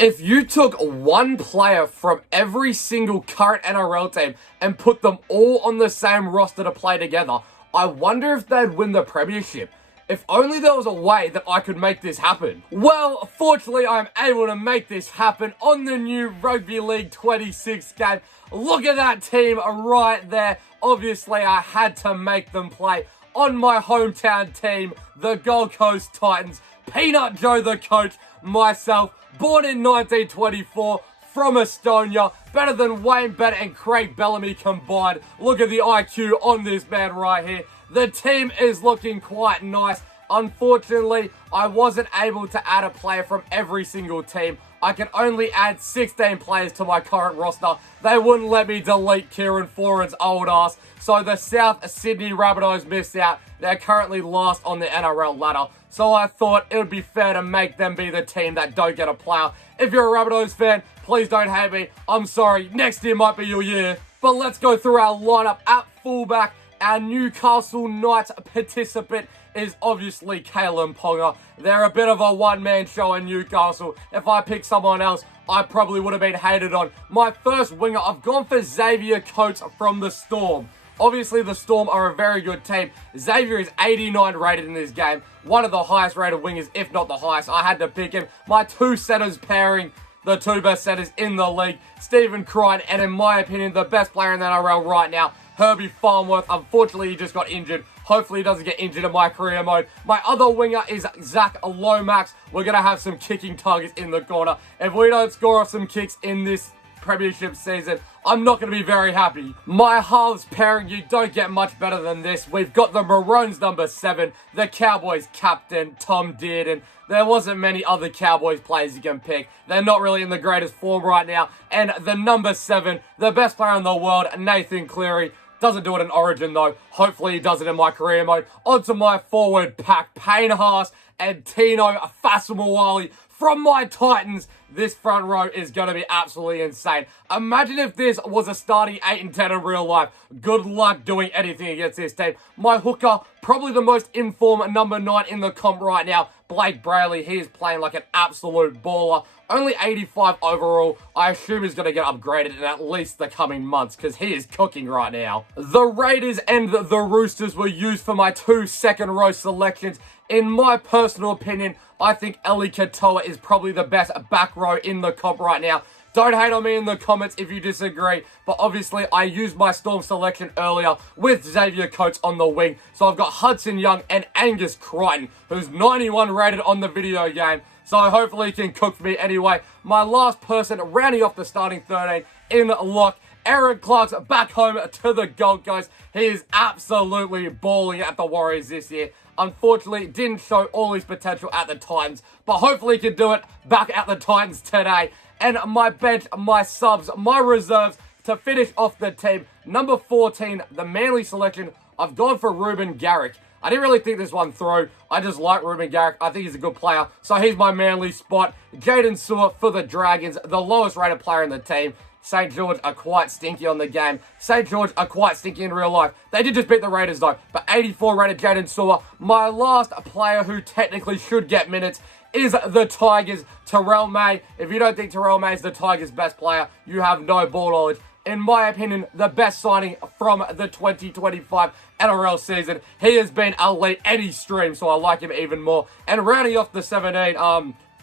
If you took one player from every single current NRL team and put them all on the same roster to play together, I wonder if they'd win the premiership. If only there was a way that I could make this happen. Well, fortunately, I'm able to make this happen on the new Rugby League 26 game. Look at that team right there. Obviously, I had to make them play on my hometown team, the Gold Coast Titans. Peanut Joe, the coach, myself, born in 1924, from Estonia, better than Wayne Bennett and Craig Bellamy combined. Look at the IQ on this man right here. The team is looking quite nice. Unfortunately, I wasn't able to add a player from every single team. I can only add 16 players to my current roster. They wouldn't let me delete Kieran Foran's old ass. So the South Sydney Rabbitohs missed out. They're currently last on the NRL ladder. So I thought it would be fair to make them be the team that don't get a player. If you're a Rabbitohs fan, please don't hate me. I'm sorry, next year might be your year. But let's go through our lineup. At fullback, our Newcastle Knights participant is obviously Kalen Ponga. They're a bit of a one-man show in Newcastle. If I picked someone else, I probably would have been hated on. My first winger, I've gone for Xavier Coates from the Storm. Obviously, the Storm are a very good team. Xavier is 89 rated in this game. One of the highest rated wingers, if not the highest. I had to pick him. My two centers pairing, the two best centers in the league, Stephen Crichton, and in my opinion, the best player in the NRL right now, Herbie Farnworth. Unfortunately, he just got injured. Hopefully, he doesn't get injured in my career mode. My other winger is Zach Lomax. We're going to have some kicking targets in the corner. If we don't score off some kicks in this premiership season, I'm not going to be very happy. My halves pairing, you don't get much better than this. We've got the Maroons number 7, the Cowboys captain, Tom Dearden. There wasn't many other Cowboys players you can pick. They're not really in the greatest form right now. And the number 7, the best player in the world, Nathan Cleary. Doesn't do it in Origin though. Hopefully he does it in my career mode. Onto my forward pack, Payne Haas and Tino Fa'asuamaleaui from my Titans. This front row is going to be absolutely insane. Imagine if this was a starting 8 and 10 in real life. Good luck doing anything against this team. My hooker, probably the most informed number 9 in the comp right now, Blake Brayley. He is playing like an absolute baller. Only 85 overall. I assume he's going to get upgraded in at least the coming months because he is cooking right now. The Raiders and the Roosters were used for my 2 second row selections. In my personal opinion, I think Eli Katoa is probably the best back row in the comp right now. Don't hate on me in the comments if you disagree, but obviously I used my Storm selection earlier with Xavier Coates on the wing. So I've got Hudson Young and Angus Crichton, who's 91 rated on the video game. So hopefully he can cook for me anyway. My last person rounding off the starting 13 in lock, Aaron Clark's back home to the Gold Coast. He is absolutely balling at the Warriors this year. Unfortunately, didn't show all his potential at the Titans, but hopefully he can do it back at the Titans today. And my bench, my subs, my reserves to finish off the team. Number 14, the Manly selection, I've gone for Ruben Garrick. I didn't really think this one through. I just like Ruben Garrick. I think he's a good player. So he's my Manly spot. Jaden Sewer for the Dragons, the lowest rated player in the team. St. George are quite stinky on the game. St. George are quite stinky in real life. They did just beat the Raiders though. But 84 rated Jaden Sewer. My last player who technically should get minutes is the Tigers, Terrell May. If you don't think Terrell May is the Tigers' best player, you have no ball knowledge. In my opinion, the best signing from the 2025 NRL season. He has been elite any stream, so I like him even more. And rounding off the 17,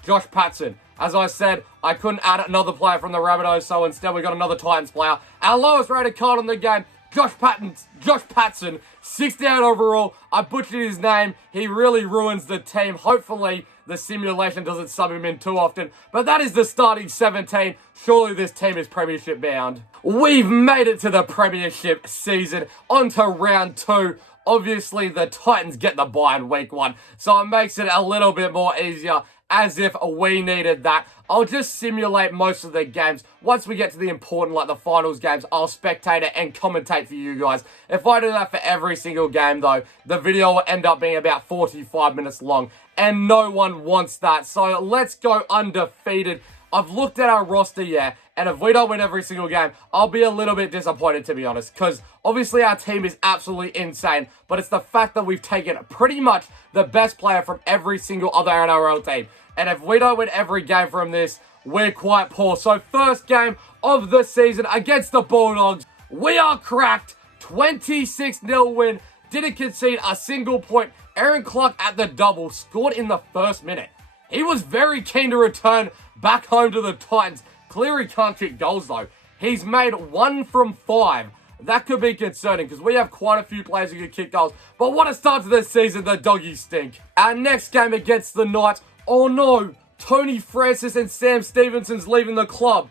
Josh Patson. As I said, I couldn't add another player from the Rabbitohs, so instead we got another Titans player. Our lowest rated card in the game, Josh Patson, 68 overall. I butchered his name. He really ruins the team. Hopefully, the simulation doesn't sub him in too often. But that is the starting 17. Surely this team is premiership bound. We've made it to the premiership season. On to round 2. Obviously, the Titans get the bye in week 1. So it makes it a little bit more easier, as if we needed that. I'll just simulate most of the games. Once we get to the important, like the finals games, I'll spectate it and commentate for you guys. If I do that for every single game, though, the video will end up being about 45 minutes long. And no one wants that. So let's go undefeated. I've looked at our roster, yeah, and if we don't win every single game, I'll be a little bit disappointed, to be honest, because obviously our team is absolutely insane, but it's the fact that we've taken pretty much the best player from every single other NRL team. And if we don't win every game from this, we're quite poor. So first game of the season against the Bulldogs, we are cracked. 26-0 win. Didn't concede a single point. Aaron Clark at the double, scored in the first minute. He was very keen to return back home to the Titans. Cleary can't kick goals though. He's made 1 from 5. That could be concerning because we have quite a few players who can kick goals. But what a start to this season, the Doggies stink. Our next game against the Knights, oh no, Tony Francis and Sam Stevenson's leaving the club.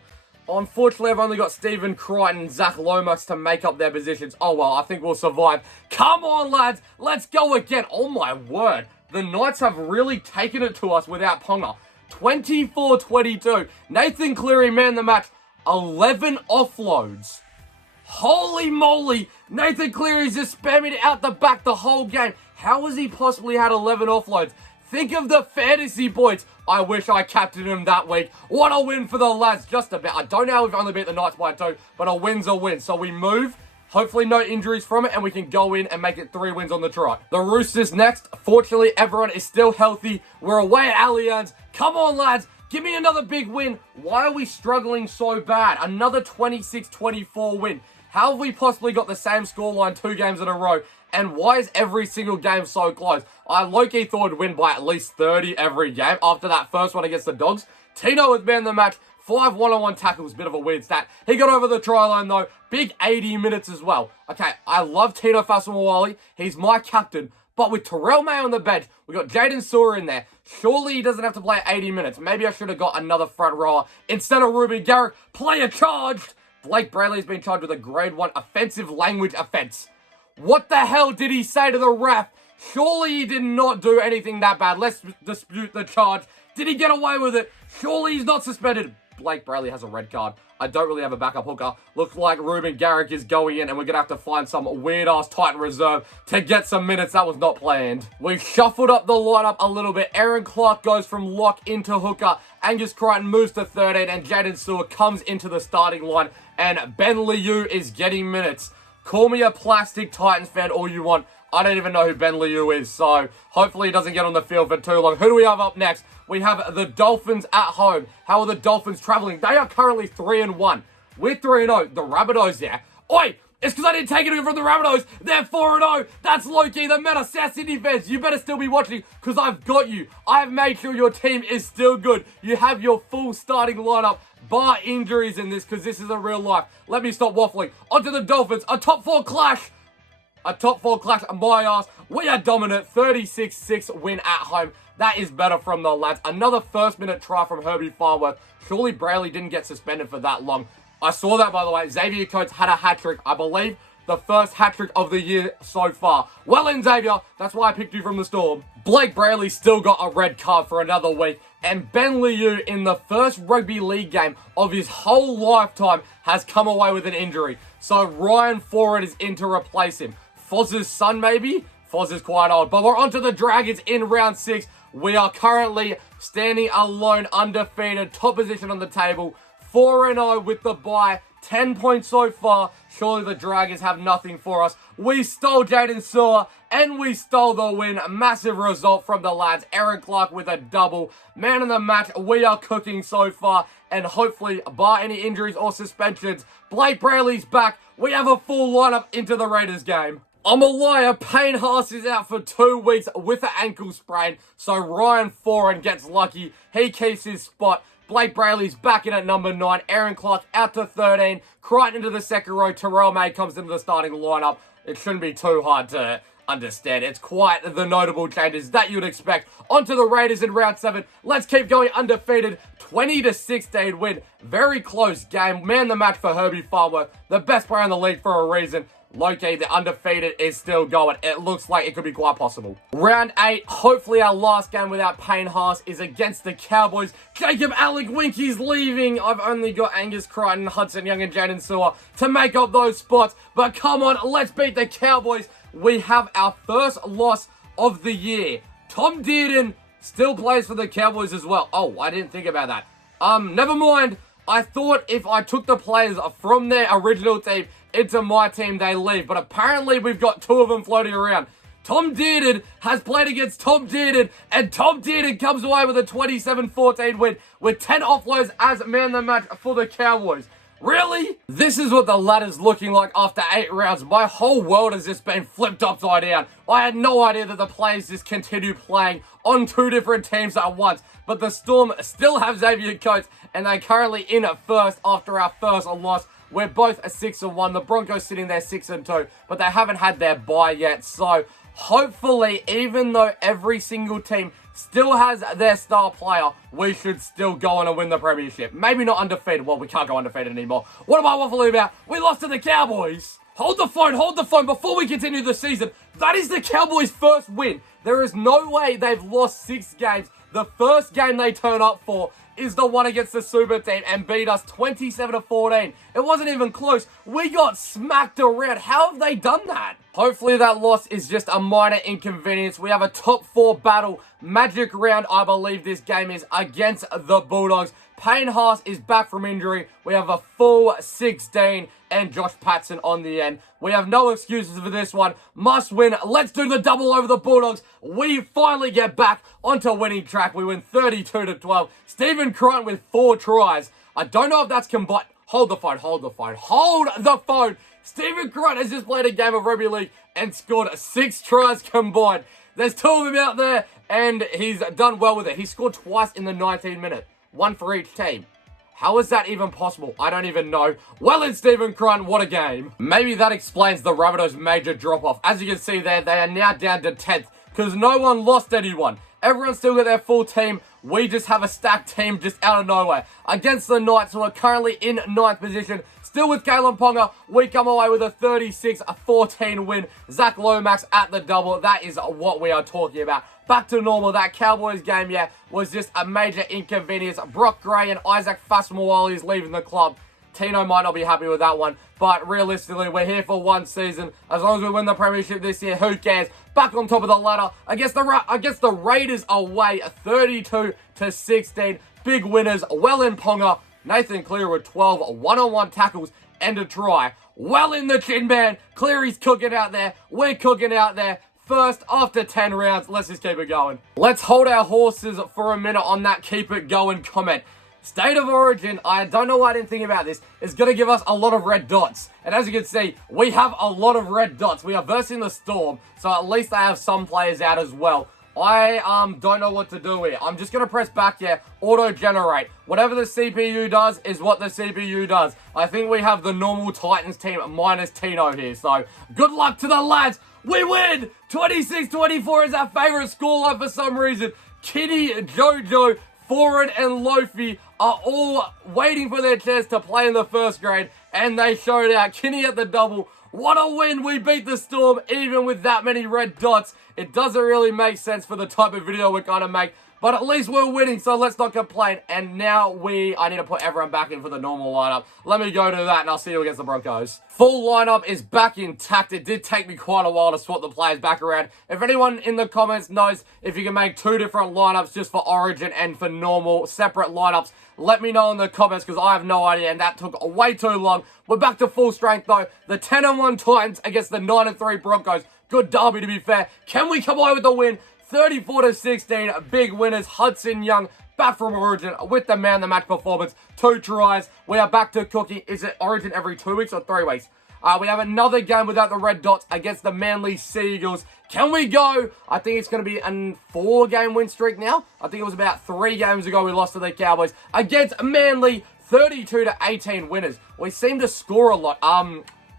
Unfortunately, I've only got Stephen Crichton and Zach Lomax to make up their positions. Oh well, I think we'll survive. Come on, lads, let's go again. Oh my word, the Knights have really taken it to us without Ponga. 24-22. Nathan Cleary man the match. 11 offloads. Holy moly, Nathan Cleary's just spamming it out the back the whole game. How has he possibly had 11 offloads? Think of the fantasy points. I wish I captained him that week. What a win for the lads, just about. I don't know how we've only beat the Knights by 2, but a win's a win. So we move, hopefully no injuries from it, and we can go in and make it 3 wins on the trot. The Roosters next. Fortunately, everyone is still healthy. We're away at Allianz. Come on, lads. Give me another big win. Why are we struggling so bad? Another 26-24 win. How have we possibly got the same scoreline 2 games in a row? And why is every single game so close? I low-key thought we'd win by at least 30 every game after that first one against the Dogs. Tino was man of the match. 5 one-on-one tackles, bit of a weird stat. He got over the try line though. Big 80 minutes as well. Okay, I love Tino Fasamawali. He's my captain. But with Terrell May on the bench, we got Jaden Sewer in there. Surely he doesn't have to play 80 minutes. Maybe I should have got another front rower instead of Ruben Garrick. Player charged. Blake Brayley's been charged with a grade 1 offensive language offense. What the hell did he say to the ref? Surely he did not do anything that bad. Let's dispute the charge. Did he get away with it? Surely he's not suspended. Blake Brayley has a red card. I don't really have a backup hooker. Looks like Ruben Garrick is going in and we're going to have to find some weird-ass Titan reserve to get some minutes. That was not planned. We've shuffled up the lineup a little bit. Aaron Clark goes from lock into hooker. Angus Crichton moves to 13 and Jaden Sewer comes into the starting line. And Ben Liu is getting minutes. Call me a plastic Titans fan all you want. I don't even know who Ben Liu is, so hopefully he doesn't get on the field for too long. Who do we have up next? We have the Dolphins at home. How are the Dolphins traveling? They are currently 3-1. We're 3-0. The Rabbitohs, yeah. Oi! It's because I didn't take it from the Rabbitohs. They're 4-0. That's low-key the meta. South Sydney fans, you better still be watching because I've got you. I have made sure your team is still good. You have your full starting lineup. Bar injuries in this because this is a real life. Let me stop waffling. Onto the Dolphins. A top 4 clash. A top 4 clash. My ass. We are dominant. 36-6 win at home. That is better from the lads. Another first-minute try from Herbie Farnworth. Surely Brayley didn't get suspended for that long. I saw that, by the way. Xavier Coates had a hat-trick. I believe the first hat-trick of the year so far. Well in, Xavier. That's why I picked you from the Storm. Blake Brayley still got a red card for another week. And Ben Liu, in the first rugby league game of his whole lifetime, has come away with an injury. So Ryan Forward is in to replace him. Foz's son, maybe? Foz is quite old. But we're on to the Dragons in round 6. We are currently standing alone, undefeated, top position on the table. 4-0 with the bye. 10 points so far. Surely the Dragons have nothing for us. We stole Jaden Sewer and we stole the win. Massive result from the lads. Aaron Clark with a double. Man of the match. We are cooking so far. And hopefully, bar any injuries or suspensions, Blake Brayley's back. We have a full lineup into the Raiders game. I'm a liar. Payne Haas is out for 2 weeks with an ankle sprain. So Ryan Foran gets lucky. He keeps his spot. Blake Brayley's back in at number 9. Aaron Clark out to 13. Crichton into the second row. Terrell May comes into the starting lineup. It shouldn't be too hard to understand. It's quite the notable changes that you'd expect. Onto the Raiders in round 7. Let's keep going undefeated. 20-16 win. Very close game. Man the match for Herbie Farnworth. The best player in the league for a reason. Low-key, the undefeated is still going. It looks like it could be quite possible. Round 8, hopefully our last game without Payne Haas is against the Cowboys. Jacob Alec Winky's leaving. I've only got Angus Crichton, Hudson Young, and Jaden Sewer to make up those spots. But come on, let's beat the Cowboys. We have our first loss of the year. Tom Dearden still plays for the Cowboys as well. Oh, I didn't think about that. Never mind. I thought if I took the players from their original team into my team, they leave. But apparently we've got 2 of them floating around. Tom Dearden has played against Tom Dearden, and Tom Dearden comes away with a 27-14 win with 10 offloads as man of the match for the Cowboys. Really? This is what the ladder's looking like after 8 rounds. My whole world has just been flipped upside down. I had no idea that the players just continue playing on 2 different teams at once. But the Storm still have Xavier Coates, and they're currently in at first after our first loss. We're both a 6-1. The Broncos sitting there 6-2, but they haven't had their bye yet. So hopefully, even though every single team still has their star player, we should still go on and win the premiership. Maybe not undefeated. Well, we can't go undefeated anymore. What am I waffling about? We lost to the Cowboys. Hold the phone. Before we continue the season, that is the Cowboys' first win. There is no way they've lost 6 games. The first game they turn up for is the one against the Super team and beat us 27-14. It wasn't even close. We got smacked around. How have they done that? Hopefully that loss is just a minor inconvenience. We have a top 4 battle. Magic round, I believe this game is, against the Bulldogs. Payne Haas is back from injury. We have a full 16 and Josh Patson on the end. We have no excuses for this one. Must win. Let's do the double over the Bulldogs. We finally get back onto winning track. We win 32-12. Stephen Crichton with 4 tries. I don't know if that's combined. Hold the phone. Stephen Crichton has just played a game of rugby league and scored 6 tries combined. There's 2 of them out there, and he's done well with it. He scored twice in the 19 minute. 1 for each team. How is that even possible? I don't even know. Well in Stephen Crichton, what a game. Maybe that explains the Rabbitohs' major drop-off. As you can see there, they are now down to 10th because no one lost anyone. Everyone's still got their full team. We just have a stacked team just out of nowhere. Against the Knights, who are currently in 9th position. Still with Kalen Ponga, we come away with a 36-14 win. Zach Lomax at the double. That is what we are talking about. Back to normal. That Cowboys game, yeah, was just a major inconvenience. Brock Gray and Isaac Fassmawali is leaving the club. Tino might not be happy with that one, but realistically, we're here for 1 season. As long as we win the premiership this year, who cares? Back on top of the ladder against the Raiders away, 32-16. Big winners. Well in Ponga. Nathan Cleary with 12 one-on-one tackles and a try. Well in the chin man. Cleary's cooking out there. We're cooking out there. First, after 10 rounds, let's just keep it going. Let's hold our horses for a minute on that keep it going comment. State of Origin, I don't know why I didn't think about this, is going to give us a lot of red dots. And as you can see, we have a lot of red dots. We are versing the Storm, so at least they have some players out as well. I don't know what to do here. I'm just going to press back here, auto-generate. Whatever the CPU does is what the CPU does. I think we have the normal Titans team minus Tino here, so good luck to the lads. We win! 26-24 is our favorite scoreline for some reason. Kitty, Jojo, Foreign, and Lofi are all waiting for their chance to play in the first grade, and they showed out. Kinney at the double. What a win! We beat the Storm even with that many red dots. It doesn't really make sense for the type of video we're going to make, but at least we're winning, so let's not complain. And now I need to put everyone back in for the normal lineup. Let me go to that, and I'll see you against the Broncos. Full lineup is back intact. It did take me quite a while to swap the players back around. If anyone in the comments knows if you can make 2 different lineups just for Origin and for normal, separate lineups, let me know in the comments because I have no idea, and that took way too long. We're back to full strength, though. The 10-1 Titans against the 9-3 Broncos. Good derby, to be fair. Can we come away with the win? 34-16, big winners. Hudson Young back from Origin with the man the match performance. 2 tries. We are back to cooking. Is it Origin every 2 weeks or 3 weeks? We have another game without the red dots against the Manly Sea Eagles. Can we go? I think it's going to be a 4-game win streak now. I think it was about 3 games ago we lost to the Cowboys against Manly. 32-18 winners. We seem to score a lot.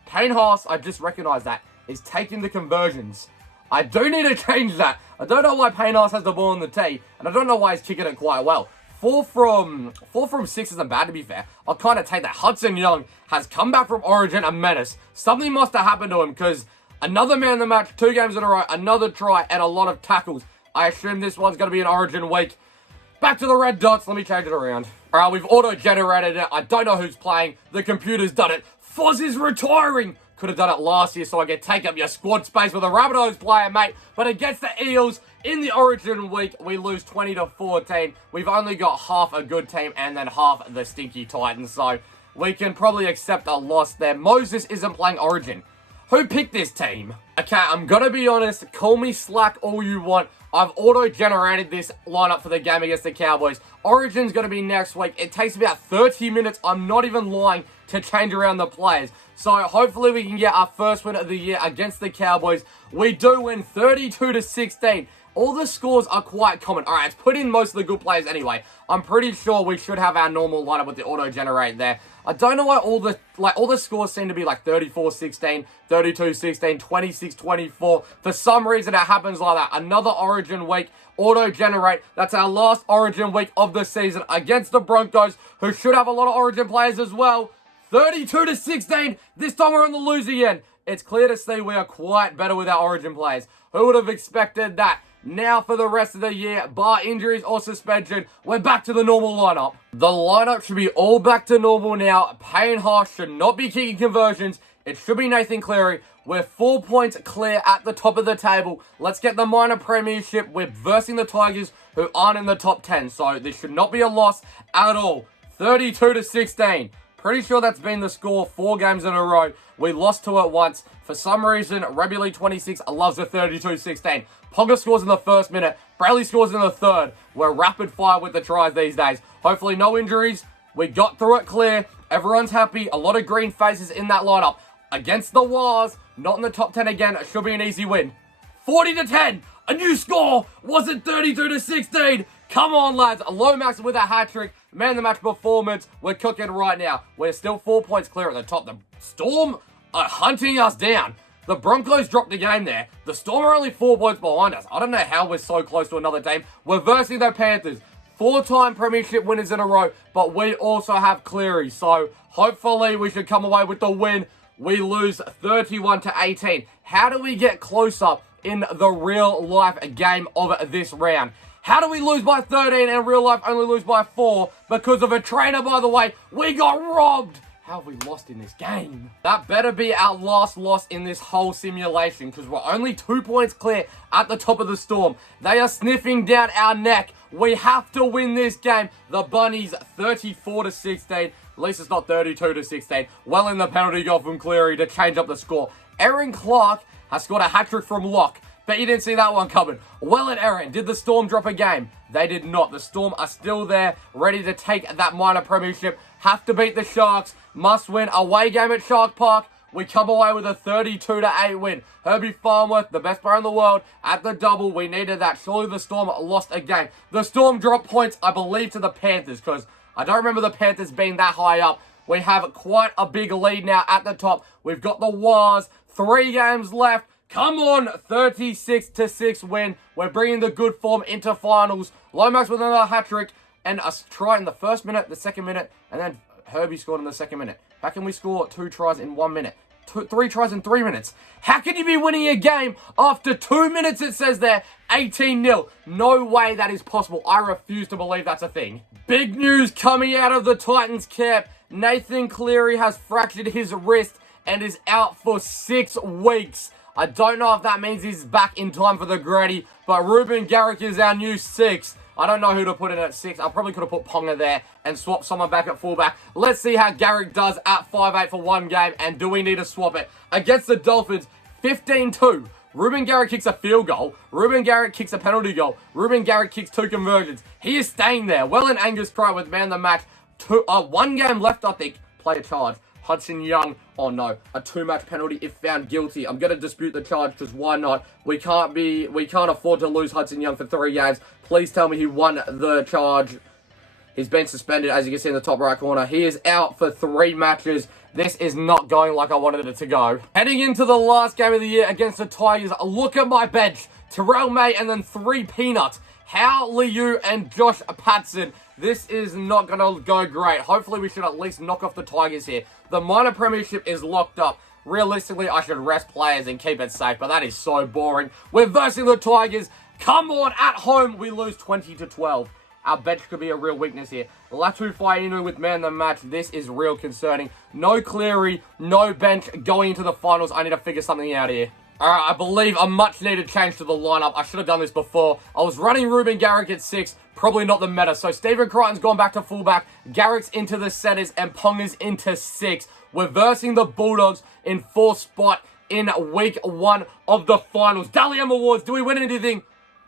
Payne Haas, I just recognised that, is taking the conversions. I do need to change that. I don't know why Payne Haas has the ball in the tee, and I don't know why he's kicking it quite well. 4 from 6 isn't bad, to be fair. I'll kind of take that. Hudson Young has come back from Origin a menace. Something must have happened to him because another man in the match, 2 games in a row, another try, and a lot of tackles. I assume this one's going to be an Origin week. Back to the red dots. Let me change it around. All right, we've auto-generated it. I don't know who's playing. The computer's done it. Foz is retiring. Could have done it last year so I could take up your squad space with a Rabbitohs player, mate. But against the Eels in the Origin week, we lose 20-14. We've only got half a good team and then half the stinky Titans. So we can probably accept a loss there. Moses isn't playing Origin. Who picked this team? Okay, I'm gonna be honest. Call me slack all you want. I've auto-generated this lineup for the game against the Cowboys. Origin's going to be next week. It takes about 30 minutes, I'm not even lying, to change around the players. So hopefully we can get our first win of the year against the Cowboys. We do win 32-16. All the scores are quite common. All right, let's put in most of the good players anyway. I'm pretty sure we should have our normal lineup with the auto-generate there. I don't know why all the scores seem to be like 34-16, 32-16, 26-24. For some reason, it happens like that. Another Origin week, auto-generate. That's our last Origin week of the season against the Broncos, who should have a lot of Origin players as well. 32-16. This time we're on the losing end. It's clear to see we are quite better with our Origin players. Who would have expected that? Now for the rest of the year, bar injuries or suspension, we're back to the normal lineup. The lineup should be all back to normal now. Payne Haas should not be kicking conversions. It should be Nathan Cleary. We're 4 points clear at the top of the table. Let's get the minor premiership. We're versing the Tigers, who aren't in the top 10. So this should not be a loss at all. 32-16. Pretty sure that's been the score 4 games in a row. We lost to it once. For some reason, Rugby League 26 loves the 32-16. Ponga scores in the first minute. Brayley scores in the third. We're rapid fire with the tries these days. Hopefully no injuries. We got through it clear. Everyone's happy. A lot of green faces in that lineup. Against the Wars, not in the top 10 again. It should be an easy win. 40-10. A new score. Was it 32-16? Come on, lads. Lomax with a hat-trick. Man the match performance. We're cooking right now. We're still 4 points clear at the top. The Storm are hunting us down. The Broncos dropped the game there. The Storm are only 4 points behind us. I don't know how we're so close to another team. We're versing the Panthers. 4-time premiership winners in a row. But we also have Cleary. So hopefully we should come away with the win. We lose 31-18. How do we get closer in the real life game of this round? How do we lose by 13 and real life only lose by 4 because of a trainer, by the way? We got robbed. How have we lost in this game? That better be our last loss in this whole simulation, because we're only 2 points clear at the top of the Storm. They are sniffing down our neck. We have to win this game. The Bunnies 34-16. At least it's not 32-16. Well in the penalty goal from Cleary to change up the score. Aaron Clark has scored a hat-trick from Locke. Bet you didn't see that one coming. Well and Aaron, did the Storm drop a game? They did not. The Storm are still there, ready to take that minor premiership. Have to beat the Sharks. Must win. Away game at Shark Park. We come away with a 32-8 win. Herbie Farnworth, the best player in the world, at the double. We needed that. Surely the Storm lost a game. The Storm dropped points, I believe, to the Panthers, because I don't remember the Panthers being that high up. We have quite a big lead now at the top. We've got the Wars. 3 games left. Come on, 36-6 win. We're bringing the good form into finals. Lomax with another hat-trick and a try in the first minute, the second minute, and then Herbie scored in the second minute. How can we score 2 tries in 1 minute? 3 tries in 3 minutes. How can you be winning a game after 2 minutes, it says there, 18-0? No way that is possible. I refuse to believe that's a thing. Big news coming out of the Titans camp. Nathan Cleary has fractured his wrist and is out for 6 weeks. I don't know if that means he's back in time for the Grady, but Ruben Garrick is our new 6. I don't know who to put in at 6. I probably could have put Ponga there and swapped someone back at fullback. Let's see how Garrick does at 5'8" for 1 game, and do we need to swap it? Against the Dolphins, 15-2. Ruben Garrick kicks a field goal. Ruben Garrick kicks a penalty goal. Ruben Garrick kicks 2 conversions. He is staying there. Well in Angus Crichton with man the match. 1 game left, I think. Play a charge. Hudson Young, oh no, a 2-match penalty if found guilty. I'm going to dispute the charge because why not? We can't afford to lose Hudson Young for 3 games. Please tell me he won the charge. He's been suspended, as you can see in the top right corner. He is out for 3 matches. This is not going like I wanted it to go. Heading into the last game of the year against the Tigers, look at my bench. Terrell May and then 3 peanuts. Hao Liu and Josh Patson. This is not going to go great. Hopefully we should at least knock off the Tigers here. The minor premiership is locked up. Realistically, I should rest players and keep it safe, but that is so boring. We're versing the Tigers. Come on, at home, we lose 20-12. Our bench could be a real weakness here. Latu Fainu with man the match. This is real concerning. No Cleary, no bench going into the finals. I need to figure something out here. Alright, I believe a much needed change to the lineup. I should have done this before. I was running Ruben Garrick at 6. Probably not the meta. So Stephen Crichton's gone back to fullback. Garrick's into the centers and Ponga's into 6. We're versing the Bulldogs in 4th spot. in week 1 of the finals. Dally M Awards, do we win anything?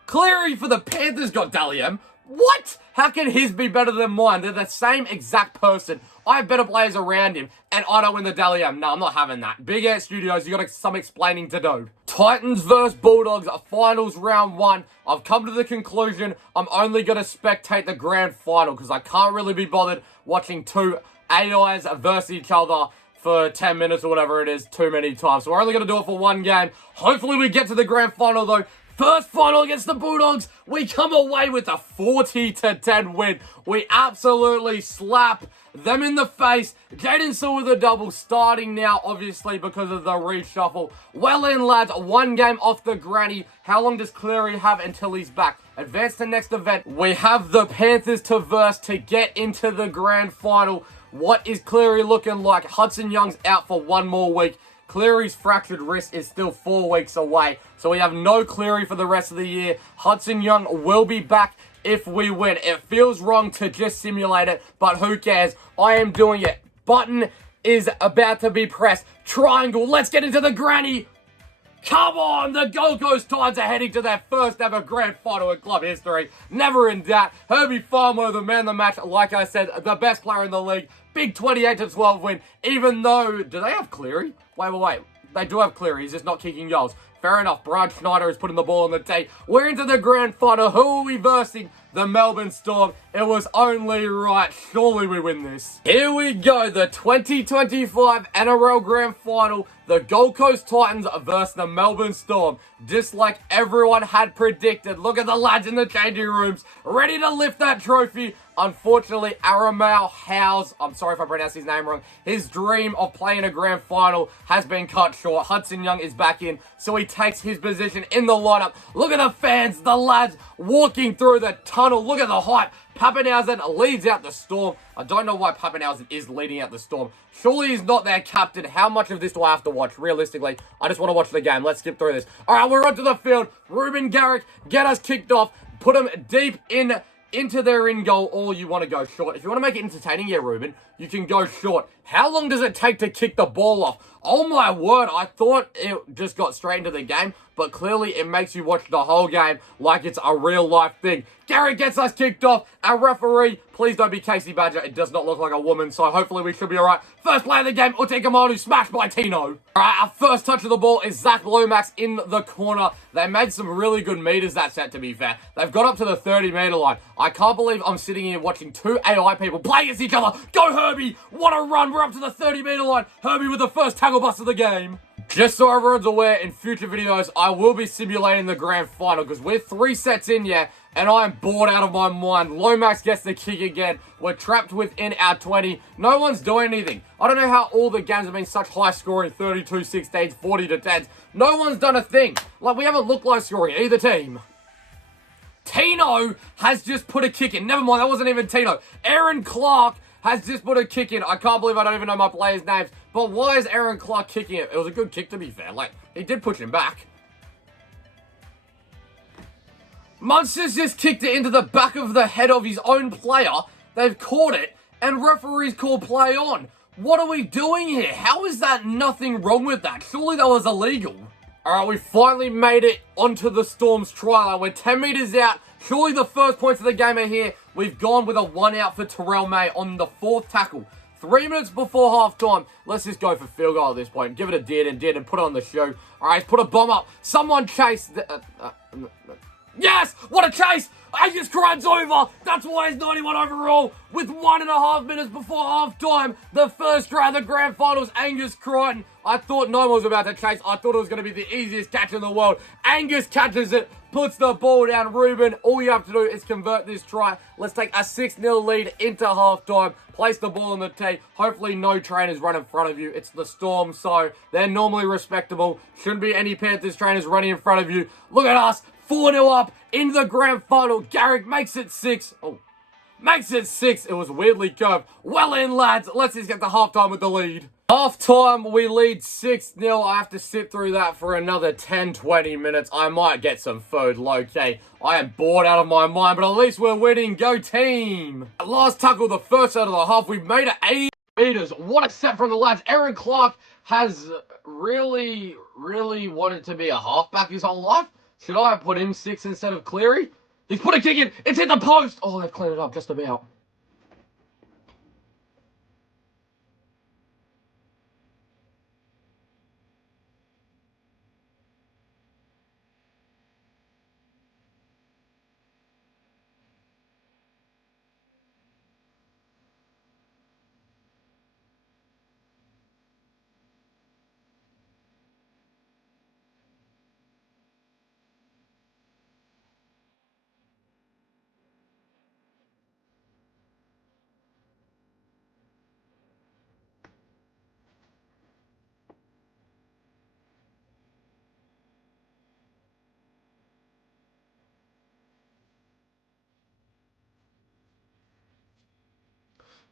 Cleary for the Panthers got Dally M. What? How can his be better than mine? They're the same exact person. I have better players around him, and I don't win the Dally M. No, I'm not having that. Big Ant Studios, you got some explaining to do. Titans versus Bulldogs, finals round 1. I've come to the conclusion I'm only going to spectate the grand final because I can't really be bothered watching two AIs versus each other for 10 minutes or whatever it is too many times. So we're only going to do it for one game. Hopefully we get to the grand final though. First final against the Bulldogs, we come away with a 40-10 win. We absolutely slap them in the face. Jaden Saw with a double, starting now, obviously, because of the reshuffle. Well in, lads, one game off the granny. How long does Cleary have until he's back? Advance to next event. We have the Panthers to verse to get into the grand final. What is Cleary looking like? Hudson Young's out for one more week. Cleary's fractured wrist is still 4 weeks away. So we have no Cleary for the rest of the year. Hudson Young will be back if we win. It feels wrong to just simulate it, but who cares? I am doing it. Button is about to be pressed. Triangle, let's get into the granny. Come on, the Gold Coast Titans are heading to their first ever grand final in club history. Never in doubt. Herbie Farmer, the man of the match, like I said, the best player in the league. Big 28-12 win, even though... Do they have Cleary? Wait. They do have Cleary, he's just not kicking goals. Fair enough, Brad Schneider is putting the ball on the tee. We're into the grand final. Who are we versing? The Melbourne Storm. It was only right. Surely we win this. Here we go, the 2025 NRL Grand Final. The Gold Coast Titans versus the Melbourne Storm. Just like everyone had predicted. Look at the lads in the changing rooms, ready to lift that trophy. Unfortunately, Aramau Howes, I'm sorry if I pronounced his name wrong, his dream of playing a grand final has been cut short. Hudson Young is back in, so he takes his position in the lineup. Look at the fans, the lads walking through the tunnel. Look at the hype. Pappenhausen leads out the Storm. I don't know why Pappenhausen is leading out the Storm. Surely he's not their captain. How much of this do I have to watch? Realistically, I just want to watch the game. Let's skip through this. All right, we're onto the field. Ruben Garrick, get us kicked off. Put them deep into their in goal, or you want to go short. If you want to make it entertaining, yeah, Ruben, you can go short. How long does it take to kick the ball off? Oh my word, I thought it just got straight into the game, but clearly it makes you watch the whole game like it's a real life thing. Gary gets us kicked off. Our referee, please don't be Casey Badger. It does not look like a woman, so hopefully we should be alright. First play of the game, Utekamanu smashed by Tino. Alright, our first touch of the ball is Zach Lomax in the corner. They made some really good meters that set, to be fair. They've got up to the 30-meter line. I can't believe I'm sitting here watching two AI people play against each other. Go Herbie! What a run! We're up to the 30-meter line. Herbie with the first tackle bust of the game. Just so everyone's aware, in future videos, I will be simulating the grand final because we're 3 sets in, yeah, and I'm bored out of my mind. Lomax gets the kick again. We're trapped within our 20. No one's doing anything. I don't know how all the games have been such high scoring, 32-16s, 40-10s. No one's done a thing. Like, we haven't looked like scoring either team. Tino has just put a kick in. Never mind, that wasn't even Tino. Aaron Clark has just put a kick in. I can't believe I don't even know my players' names. But why is Aaron Clark kicking it? It was a good kick, to be fair. Like, he did push him back. Munster's just kicked it into the back of the head of his own player. They've caught it, and referees call play on. What are we doing here? How is that nothing wrong with that? Surely that was illegal. Alright, we finally made it onto the Storm's try line. We're 10 meters out. Surely the first points of the game are here. We've gone with a 1 out for Terrell May on the 4th tackle. 3 minutes before half time. Let's just go for field goal at this point. Give it a did and put it on the shoe. Alright, put a bomb up. Someone chase. Yes! What a chase! Angus Crichton's over! That's why he's 91 overall! With 1.5 minutes before half time, the first try of the grand finals, Angus Crichton. I thought no one was about to chase. I thought it was going to be the easiest catch in the world. Angus catches it, puts the ball down. Ruben, all you have to do is convert this try. Let's take a 6-0 lead into half time. Place the ball on the tee. Hopefully no trainers run in front of you. It's the Storm, so they're normally respectable. Shouldn't be any Panthers trainers running in front of you. Look at us. 4-0 up in the grand final. Garrick makes it 6. Oh, makes it 6. It was weirdly curved. Well in, lads. Let's just get to halftime with the lead. Halftime, we lead 6-0. I have to sit through that for another 10-20 minutes. I might get some food, low-key. I am bored out of my mind, but at least we're winning. Go team. Last tackle, the first out of the half. We've made it 80. Meters. What a set from the lads. Aaron Clark has really wanted to be a halfback his whole life. Should I have put him 6 instead of Cleary? He's put a kick in. It's hit the post. Oh, they've cleaned it up just about.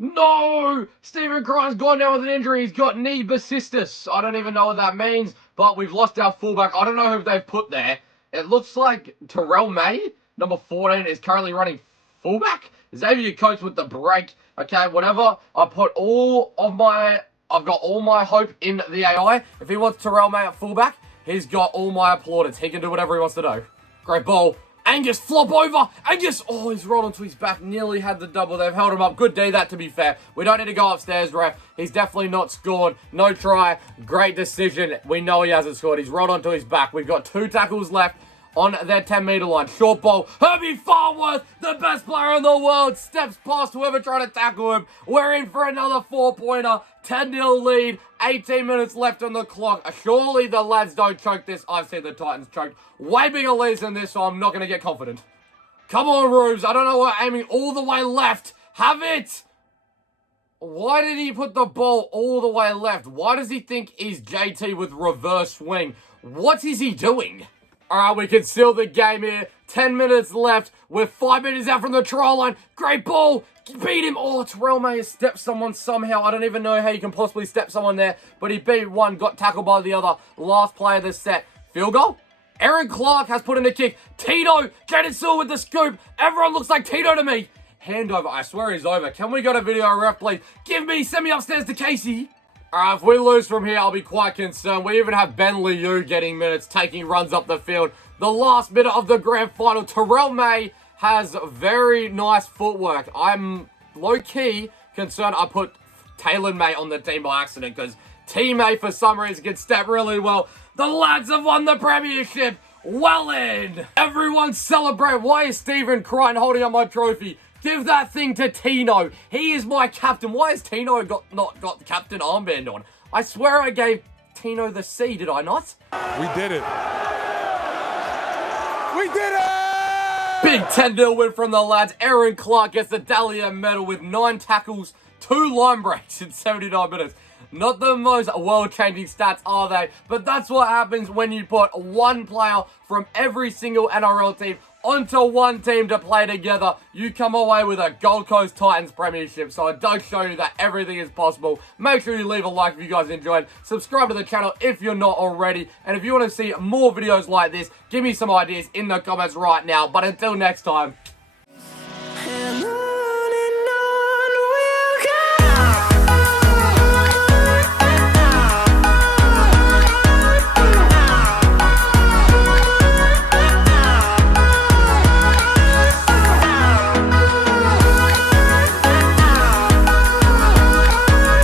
No! Stephen Crichton's gone down with an injury. He's got knee bursitis. I don't even know what that means, but we've lost our fullback. I don't know who they've put there. It looks like Terrell May, number 14, is currently running fullback. Xavier Coates with the break. Okay, whatever. I've got all my hope in the AI. If he wants Terrell May at fullback, he's got all my plaudits. He can do whatever he wants to do. Great ball. Angus, flop over. Angus, oh, he's rolled onto his back. Nearly had the double. They've held him up. Good D, that, to be fair. We don't need to go upstairs, ref. He's definitely not scored. No try. Great decision. We know he hasn't scored. He's rolled onto his back. We've got 2 tackles left on their 10-meter line. Short ball. Herbie Farworth, the best player in the world, steps past whoever tried to tackle him. We're in for another 4-pointer. 10-0 lead. 18 minutes left on the clock. Surely the lads don't choke this. I've seen the Titans choked way bigger leads than this, so I'm not going to get confident. Come on, Rubes. I don't know why aiming all the way left. Have it! Why did he put the ball all the way left? Why does he think he's JT with reverse swing? What is he doing? Alright, we can seal the game here. 10 minutes left. We're 5 minutes out from the try line. Great ball. Beat him. Oh, Terrell May has stepped someone somehow. I don't even know how you can possibly step someone there. But he beat one, got tackled by the other. Last play of the set. Field goal? Aaron Clark has put in a kick. Tito. Jaden Sewell with the scoop. Everyone looks like Tito to me. Handover. I swear he's over. Can we go to video ref, please? Send me upstairs to Casey. Alright, if we lose from here, I'll be quite concerned. We even have Ben Liu getting minutes, taking runs up the field. The last minute of the grand final. Terrell May has very nice footwork. I'm low-key concerned I put Taylor May on the team by accident because Team A, for some reason, can step really well. The lads have won the premiership. Well in. Everyone celebrate. Why is Stephen Crichton holding up my trophy? Give that thing to Tino. He is my captain. Why has Tino not got the captain armband on? I swear I gave Tino the C, did I not? We did it. We did it! Big 10-0 win from the lads. Aaron Clark gets the Dahlia medal with 9 tackles, 2 line breaks in 79 minutes. Not the most world-changing stats, are they? But that's what happens when you put one player from every single NRL team onto one team to play together. You come away with a Gold Coast Titans premiership. So it does show you that everything is possible. Make sure you leave a like if you guys enjoyed. Subscribe to the channel if you're not already. And if you want to see more videos like this, give me some ideas in the comments right now. But until next time,